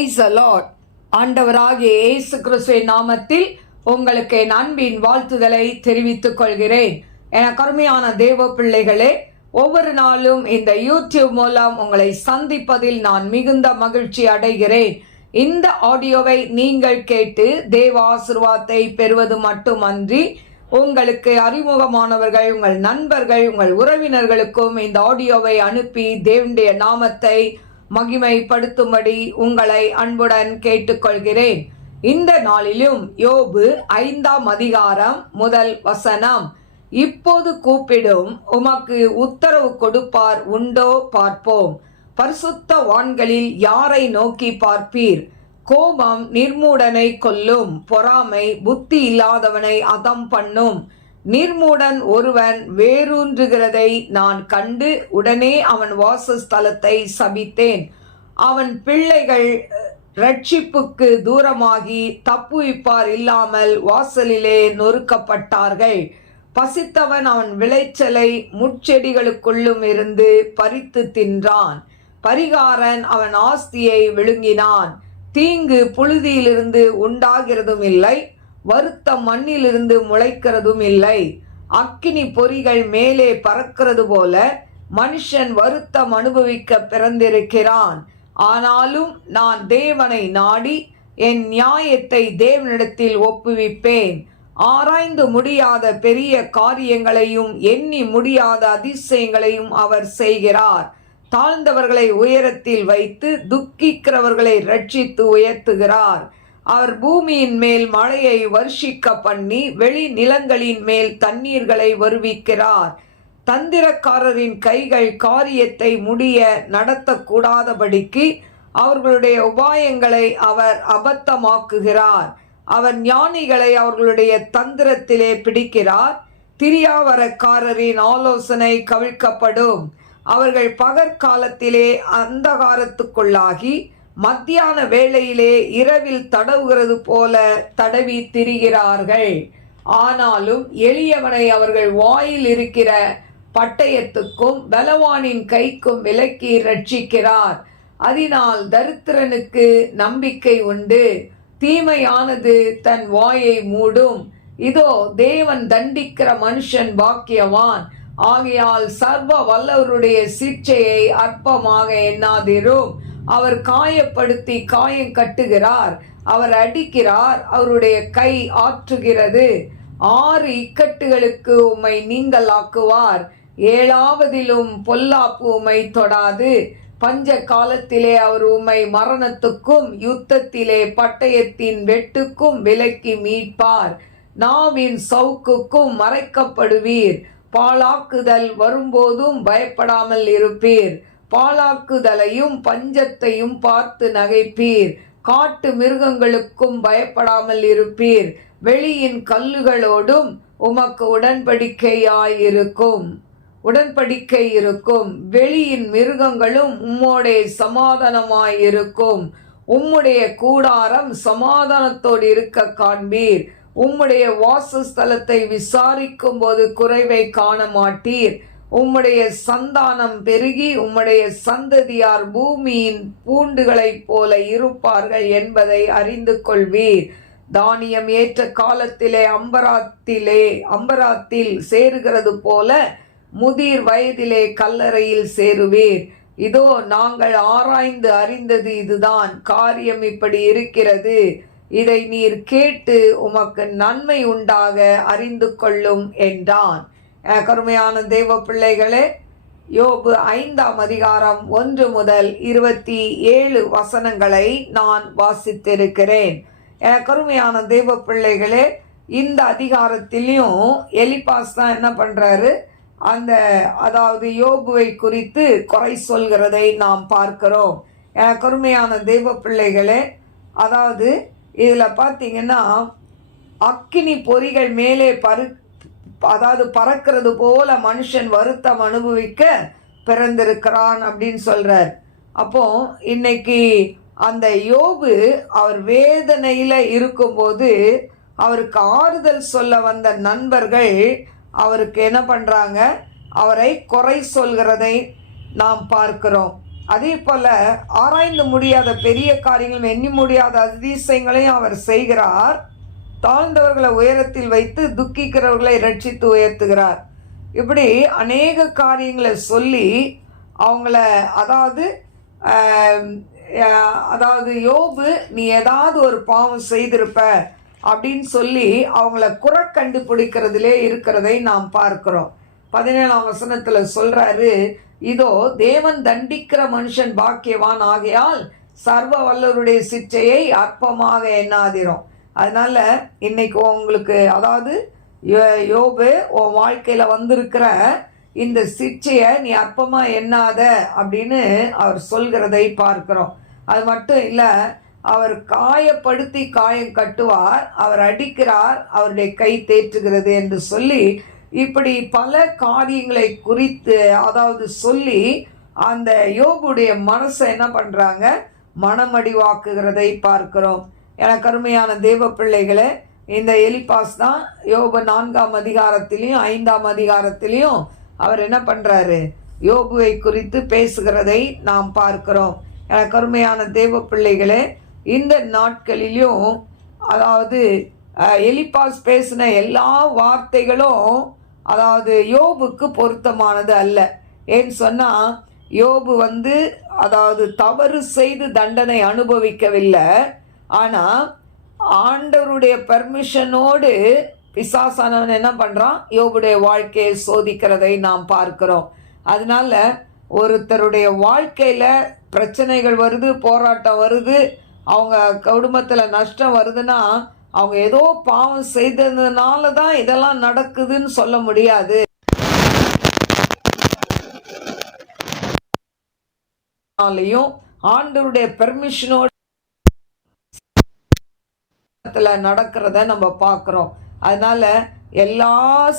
Praise the Lord. ஆண்டவராகிய இயேசு கிறிஸ்துவின் நாமத்தில் உங்களுக்கு என் அன்பின் வாழ்த்துதலை தெரிவித்துக் கொள்கிறேன். என கருமையான தேவ பிள்ளைகளே, ஒவ்வொரு நாளும் இந்த யூடியூப் மூலம் உங்களை சந்திப்பதில் நான் மிகுந்த மகிழ்ச்சி அடைகிறேன். இந்த ஆடியோவை நீங்கள் கேட்டு தேவ ஆசீர்வாதத்தை பெறுவது மட்டுமன்றி, உங்களுக்கு அறிமுகமானவர்கள், உங்கள் நண்பர்கள், உங்கள் உறவினர்களுக்கும் இந்த ஆடியோவை அனுப்பி தேவனுடைய நாமத்தை மகிமைப்படுத்தும்படி உங்களை அன்புடன் கேட்டுக்கொள்கிறேன். இந்த நாளிலும் யோபு 5ஆம் அதிகாரம் 1 வசனம், இப்போது கூப்பிடும் உமக்கு உத்தரவு கொடுப்பார் உண்டோ பார்ப்போம். பரிசுத்தவான்களில் யாரை நோக்கி பார்ப்பீர்? கோபம் நிர்மூடனை கொல்லும், பொறாமை புத்தி இல்லாதவனை அதம் பண்ணும். நிர்மூடன் ஒருவன் வேரூன்றுகிறதை நான் கண்டு உடனே அவன் வாசஸ்தலத்தை சபித்தேன். அவன் பிள்ளைகள் ரட்சிப்புக்கு தூரமாகி தப்புவிப்பார் இல்லாமல் வாசலிலே நொறுக்கப்பட்டார்கள். பசித்தவன் அவன் விளைச்சலை முட்செடிகளுக்குள்ளும் இருந்து பறித்து தின்றான். பரிகாரன் அவன் ஆஸ்தியை விழுங்கினான். தீங்கு புழுதியிலிருந்து உண்டாகிறதும் இல்லை, வருத்த மண்ணிலிருந்து முளைக்கிறதும் இல்லை. அக்கினி பொறிகள் மேலே பறக்கிறது போல மனுஷன் வருத்தம் அனுபவிக்க பிறந்திருக்கிறான். ஆனாலும் நான் தேவனை நாடி என் நியாயத்தை தேவனிடத்தில் ஒப்புவிப்பேன். ஆராய்ந்து முடியாத பெரிய காரியங்களையும் எண்ணி முடியாத அதிசயங்களையும் அவர் செய்கிறார். தாழ்ந்தவர்களை உயரத்தில் வைத்து துக்கிக்கிறவர்களை ரட்சித்து உயர்த்துகிறார். அவர் பூமியின் மேல் மழையை வருஷிக்க பண்ணி வெளி நிலங்களின் மேல் தண்ணீர்களை வருவிக்கிறார். தந்திரக்காரரின் கைகள் காரியத்தை முடிய நடத்தக்கூடாதபடிக்கு அவர்களுடைய உபாயங்களை அவர் அபத்தமாக்குகிறார். அவர் ஞானிகளை அவர்களுடைய தந்திரத்திலே பிடிக்கிறார். திரியாவரக்காரரின் ஆலோசனை கவிழ்க்கப்படும். அவர்கள் பகற்காலத்திலே அந்தகாரத்துக்குள்ளாகி மத்தியான வேளையிலே இரவில் தடவுகிறது போல தடவி திரிகிறார்கள். ஆனாலும் எளியவனை அவர்கள் வாயில் இருக்கிற பட்டயத்துக்கும் பலவானின் கைக்கும் விலக்கி ரட்சிக்கிறார். அதனால் தரித்திரனுக்கு நம்பிக்கை உண்டு. தீமையானது தன் வாயை மூடும். இதோ தேவன் தண்டிக்கிற மனுஷன் பாக்கியவான். ஆகையால் சர்வ வல்லவருடைய சிட்சையை அற்பமாக எண்ணாதிரும். அவர் காயப்படுத்தி காயம் கட்டுகிறார், அவர் அடிக்கிறார், அவருடைய கை ஆற்றுகிறது. 6 இக்கட்டுகளுக்கு உம்மை நீங்களாக்குவார். 7ஆவதிலும் பொல்லாப்பு உம்மை தொடாது. பஞ்ச காலத்திலே அவர் உம்மை மரணத்துக்கும் யுத்தத்திலே பட்டயத்தின் வெட்டுக்கும் விலக்கி மீட்பார். நாவின் சவுக்குக்கும் மறைக்கப்படுவீர். பாழாக்குதல் வரும்போதும் பயப்படாமல் இருப்பீர். பாழாக்குதலையும் பஞ்சத்தையும் பார்த்து நகைப்பீர். காட்டு மிருகங்களுக்கும் பயப்படாமல் இருப்பீர். வெளியின் கல்லுகளோடும் உமக்கு உடன்படிக்கை இருக்கும். வெளியின் மிருகங்களும் உம்மோடே சமாதானமாயிருக்கும். உம்முடைய கூடாரம் சமாதானத்தோடு இருக்க காண்பீர். உம்முடைய வாசஸ்தலத்தை விசாரிக்கும் போது குறைவை காண மாட்டீர். உம்முடைய சந்தானம் பெருகி உம்முடைய சந்ததியார் பூமியின் பூண்டுகளைப் போல இருப்பார்கள் என்பதை அறிந்து கொள்வீர். தானியம் ஏற்ற காலத்திலே அம்பராத்தில் சேருகிறது போல முதிர் வயதிலே கல்லறையில் சேருவீர். இதோ நாங்கள் ஆராய்ந்து அறிந்தது இதுதான், காரியம் இப்படி இருக்கிறது. இதை நீர் கேட்டு உமக்கு நன்மை உண்டாக அறிந்து கொள்ளும் என்றான். கருமையான தேவ பிள்ளைகளே, யோபு 5ஆம் அதிகாரம் 1 முதல் 27 வசனங்களை நான் வாசித்திருக்கிறேன். கருமையான தேவ பிள்ளைகளே, இந்த அதிகாரத்திலையும் எலிபாஸ் தான் என்ன பண்றாரு, அதாவது யோபுவை குறித்து குறை சொல்கிறதை நாம் பார்க்கிறோம். கருமையான தேவ பிள்ளைகளே, அதாவது இதுல பார்த்தீங்கன்னா அக்கினி பொறிகள் மேலே பறக்கிறது போல மனுஷன் வருத்தம் அனுபவிக்க பிறந்திருக்கிறான் அப்படின்னு சொல்றார். அப்போ இன்னைக்கு அந்த யோபு அவர் வேதனையில இருக்கும்போது அவருக்கு ஆறுதல் சொல்ல வந்த நண்பர்கள் அவருக்கு என்ன பண்றாங்க, அவரை குறை சொல்கிறதை நாம் பார்க்கிறோம். அதே போல ஆராய்ந்து முடியாத பெரிய காரியங்களும் எண்ணி முடியாத அதிசயங்களையும் அவர் செய்கிறார். தாழ்ந்தவர்களை உயரத்தில் வைத்து துக்கிக்கிறவர்களை ரட்சித்து உயர்த்துகிறார். இப்படி அநேக காரியங்களை சொல்லி அவங்கள அதாவது யோபு நீ ஏதாவது ஒரு பாவம் செய்திருப்ப அப்படின்னு சொல்லி அவங்கள குறை கண்டுபிடிக்கிறதுலே இருக்கிறதை நாம் பார்க்கிறோம். 17ஆம் வசனத்தில் சொல்றாரு, இதோ தேவன் தண்டிக்கிற மனுஷன் பாக்கியவான் ஆகையால் சர்வ வல்லவருடைய சிற்றையை அற்பமாக எண்ணாதிரும். அதனால இன்னைக்கு உங்களுக்கு யோபு உன் வாழ்க்கையில வந்திருக்கிற இந்த சிற்றையை நீ அற்பமா எண்ணாத அப்படின்னு அவர் சொல்கிறதை பார்க்கிறோம். அது மட்டும் இல்லை, அவர் காயப்படுத்தி காயம் கட்டுவார், அவர் அடிக்கிறார், அவருடைய கை தேற்றுகிறது என்று சொல்லி இப்படி பல காரியங்களை குறித்து சொல்லி அந்த யோபுடைய மனசை என்ன பண்றாங்க, மனமடிவாக்குகிறதை பார்க்கிறோம். எனக்கு அருமையான தேவ பிள்ளைகளே, இந்த எலிப்பாஸ் தான் யோபு 4ஆம் அதிகாரத்திலையும் 5ஆம் அதிகாரத்திலையும் அவர் என்ன பண்றாரு, யோபுவை குறித்து பேசுகிறதை நாம் பார்க்கிறோம். எனக்கு அருமையான தேவ பிள்ளைகளே, இந்த நாட்களிலும் எலிப்பாஸ் பேசின எல்லா வார்த்தைகளும் யோபுக்கு பொருத்தமானது அல்ல. ஏன்னு சொன்னா யோபு தவறு செய்து தண்டனை அனுபவிக்கவில்லை. ஆனா ஆண்டவருடைய பெர்மிஷனோடு பிசாசானவன் என்ன பண்றான், யோபுடைய வாழ்க்கையை சோதிக்கிறதை நாம் பார்க்கிறோம். அதனால ஒருத்தருடைய வாழ்க்கையில பிரச்சனைகள் வருது, போராட்டம் வருது, அவங்க குடும்பத்துல நஷ்டம் வருதுன்னா அவங்க ஏதோ பாவம் செய்ததுனால தான் இதெல்லாம் நடக்குதுன்னு சொல்ல முடியாது. ஆண்டவருடைய பெர்மிஷனோட நடக்கிறத நம்ம பார்க்கிறோம். அதனால எல்லா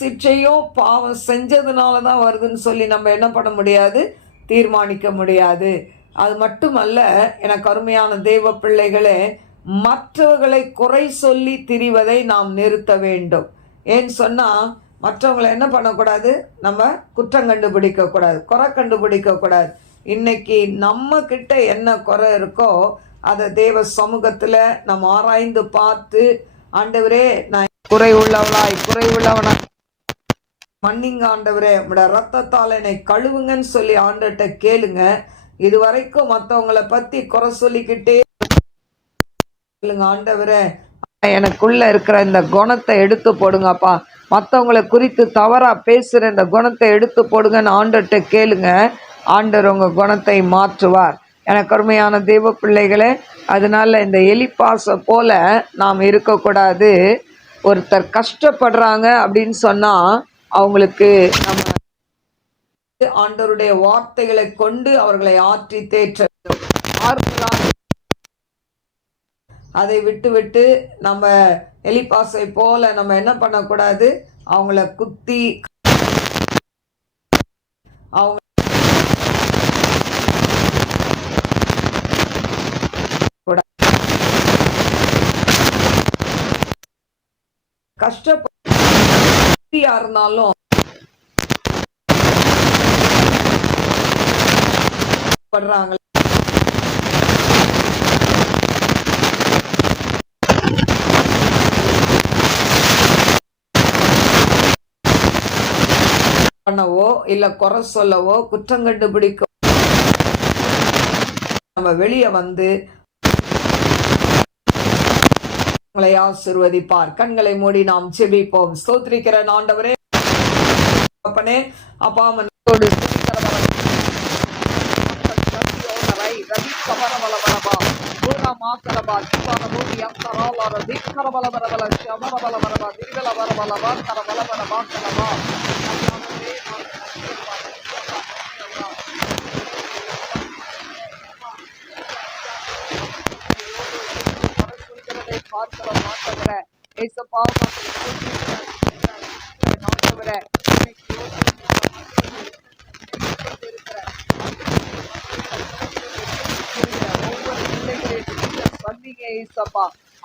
சிற்றையும் பாவம் செஞ்சதுனால தான் வருதுன்னு சொல்லி நம்ம என்ன பண்ண முடியாது, தீர்மானிக்க முடியாது. அது மட்டுமல்ல, எனக்கு அருமையான தெய்வ பிள்ளைகளே, மற்றவர்களை குறை சொல்லி திரிவதை நாம் நிறுத்த வேண்டும். ஏன்னு சொன்னா மற்றவங்களை என்ன பண்ணக்கூடாது, நம்ம குற்றம் கண்டுபிடிக்க கூடாது, குறை கண்டுபிடிக்க கூடாது. இன்னைக்கு நம்ம கிட்ட என்ன குறை இருக்கோ அதை தேவ சமூகத்துல நம்ம ஆராய்ந்து பார்த்து, ஆண்டவரே நான் குறை உள்ளவனா மன்னிங்க ஆண்டவரே, உங்களுடைய ரத்தத்தால் என்னை கழுவுங்கன்னு சொல்லி ஆண்டவர்கிட்ட கேளுங்க. இது வரைக்கும் மற்றவங்களை பத்தி குறை சொல்லிக்கிட்டே ஆண்டவரே எனக்குள்ள இருக்கிற இந்த குணத்தை எடுத்து போடுங்கப்பா, மற்றவங்களை குறித்து தவறா பேசுற இந்த குணத்தை எடுத்து போடுங்கன்னு ஆண்டவர்கிட்ட கேளுங்க. ஆண்டவர் உங்க குணத்தை மாற்றுவார். எனக்கு அருமையான தெய்வ பிள்ளைகளே, அதனால இந்த எலிப்பாசை போல நாம் இருக்கக்கூடாது. ஒருத்தர் கஷ்டப்படுறாங்க அப்படின்னு சொன்னா அவங்களுக்கு நம்ம ஆண்டவருடைய வார்த்தைகளை கொண்டு அவர்களை ஆற்றி தேற்ற அதை விட்டு நம்ம எலிப்பாசை போல நம்ம என்ன பண்ணக்கூடாது, அவங்கள குத்தி அவங்க கஷ்டப்படியா இருந்தாலும் படுறாங்க. பண்ணவோ இல்ல குறை சொல்லவோ குற்றம் கண்டுபிடிக்க நம்ம வெளியே வந்து உங்களை ஆசீர்வதிப்பார். கண்களை மூடி நாம் செபிப்போம். ஸ்தோத்திரிக்கிற ஆண்டவரே, அப்பனே அப்பா மனோடு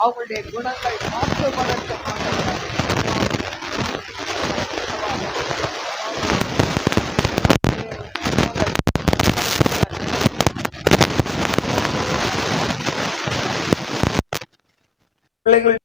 அவங்களுடைய குணங்கள் மாற்றப்படட்டும். பிள்ளைகள்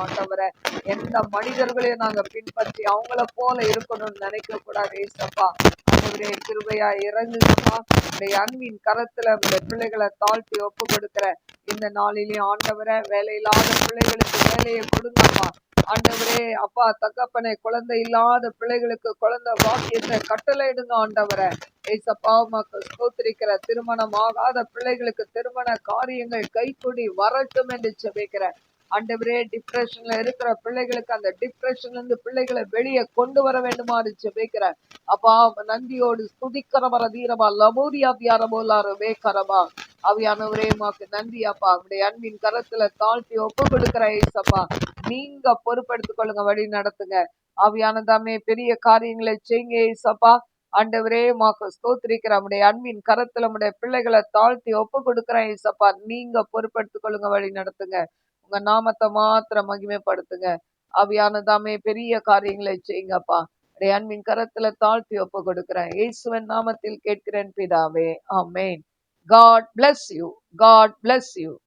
ஆண்டவரை எந்த மனிதர்களையும் நாங்க பின்பற்றி அவங்கள போல இருக்கணும்னு நினைக்க கூடாது ஏசப்பா. ஆண்டவரே கிருபையா இறங்குங்கப்பா. உடைய அன்பின் கரத்துல உடைய பிள்ளைகளை தாழ்த்தி ஒப்பு கொடுக்கிற இந்த நாளிலேயும் ஆண்டவரை வேலையில்லாத பிள்ளைகளுக்கு வேலையை கொடுங்கப்பா. ஆண்டவரே அப்பா தகப்பனை குழந்தை இல்லாத பிள்ளைகளுக்கு குழந்தை வாக்கியத்தை கட்டளையிடுங்க ஆண்டவரை. ஏசப்பா உமக்கு ஸ்தோத்திரிக்கிற திருமணம் ஆகாத பிள்ளைகளுக்கு திருமண காரியங்கள் கைக்கூடி வரட்டும் என்று ஜெபிக்கிற ஆண்டவரே. டிப்ரெஷன்ல இருக்கிற பிள்ளைகளுக்கு அந்த டிப்ரெஷன்ல இருந்து பிள்ளைகளை வெளியே கொண்டு வர வேண்டுமாறு ஜெபிக்கிறேன் அப்பா. நந்தியோடு ஸ்துதிக்கிறவர தீரமா லபோரியா வியாரபோலாரு வேகரமா அவியானவரே மாக்கு நன்றி அப்பா. உங்களுடைய அன்பின் கரத்துல தாழ்த்தி ஒப்பு கொடுக்கிற ஏசப்பா. நீங்க பொறுப்பெடுத்துக் கொள்ளுங்க, வழி நடத்துங்க. ஆவியானதாமே பெரிய காரியங்களை செய்யுங்க ஏசப்பா. ஆண்டவரே மாக்கு ஸ்தோத்திரிக்கிற நம்முடைய அன்பின் கரத்துல நம்முடைய பிள்ளைகளை தாழ்த்தி ஒப்பு கொடுக்கிறேன் ஏசப்பா. நீங்க பொறுப்பெடுத்துக் கொள்ளுங்க, வழி நடத்துங்க. உங்க நாமத்தை மாத்திரம் மகிமைப்படுத்துங்க. ஆவியானதாமே பெரிய காரியங்களை செய்யுங்கப்பா. அன்பின் கரத்துல தாழ்த்தி ஒப்பு கொடுக்கிறேன். இயேசுவின் நாமத்தில் கேட்கிறேன் பிதாவே, ஆமென். God bless you. God bless you.